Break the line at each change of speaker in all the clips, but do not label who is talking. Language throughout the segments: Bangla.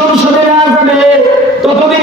সংসদে না যাবে ততদিন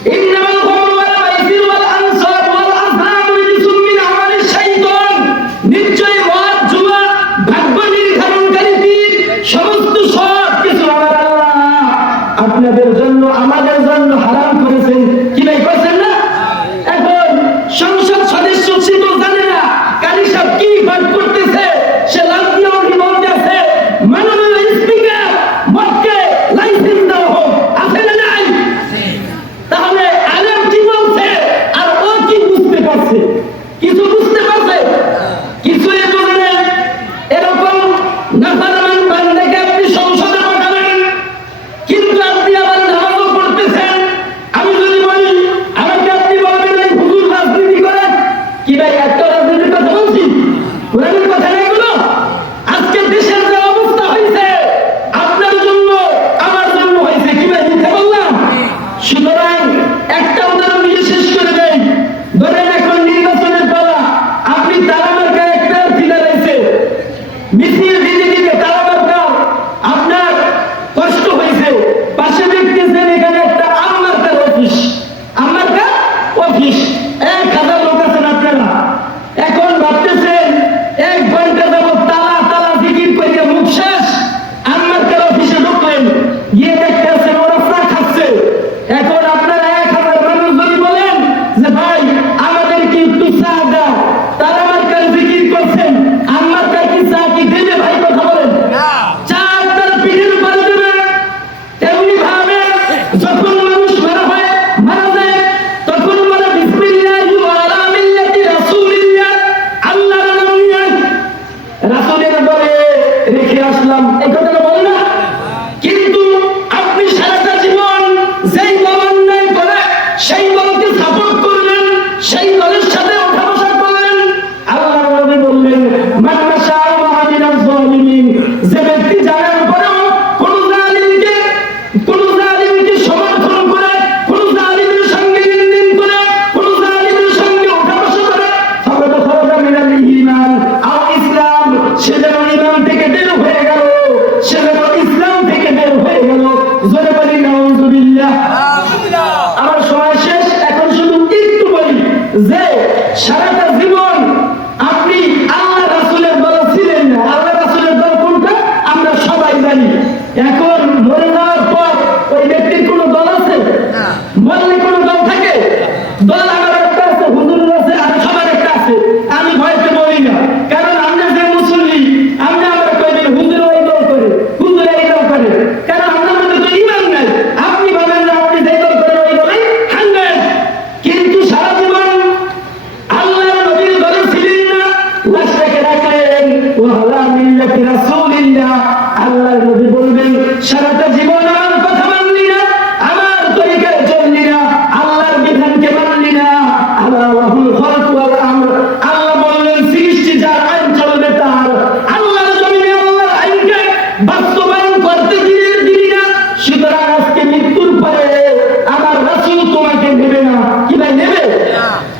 সারা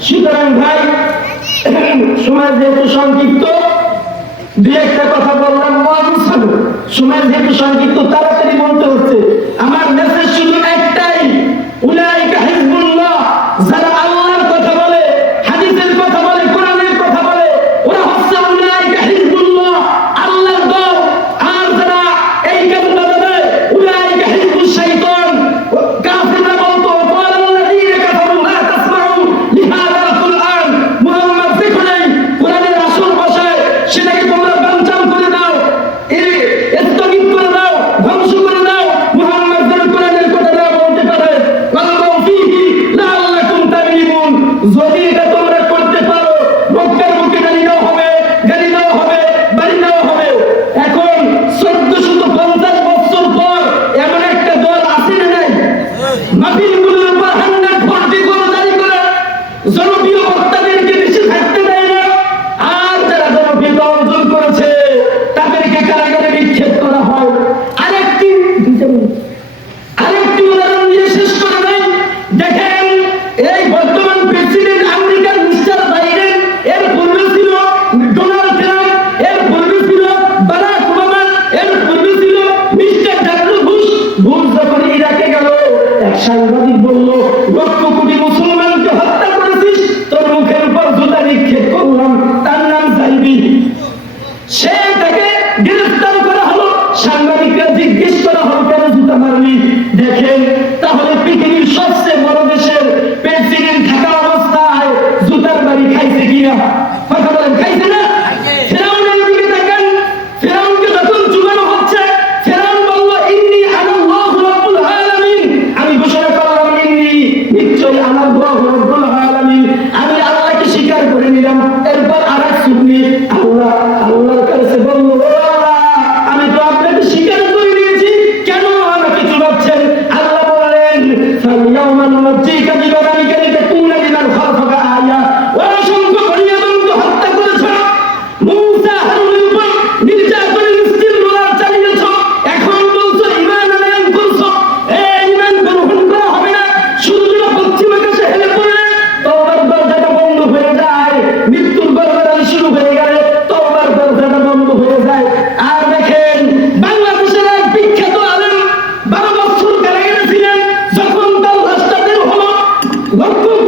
সুতরাং ভাই সময় যেহেতু সংক্ষিপ্ত দু একটা কথা বললাম সময় যেহেতু সংক্ষিপ্ত, তাড়াতাড়ি বলতে হচ্ছে। আমার মেসেজ শুধু সাংবাদিক লক্ষ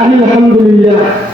الحمد
لله.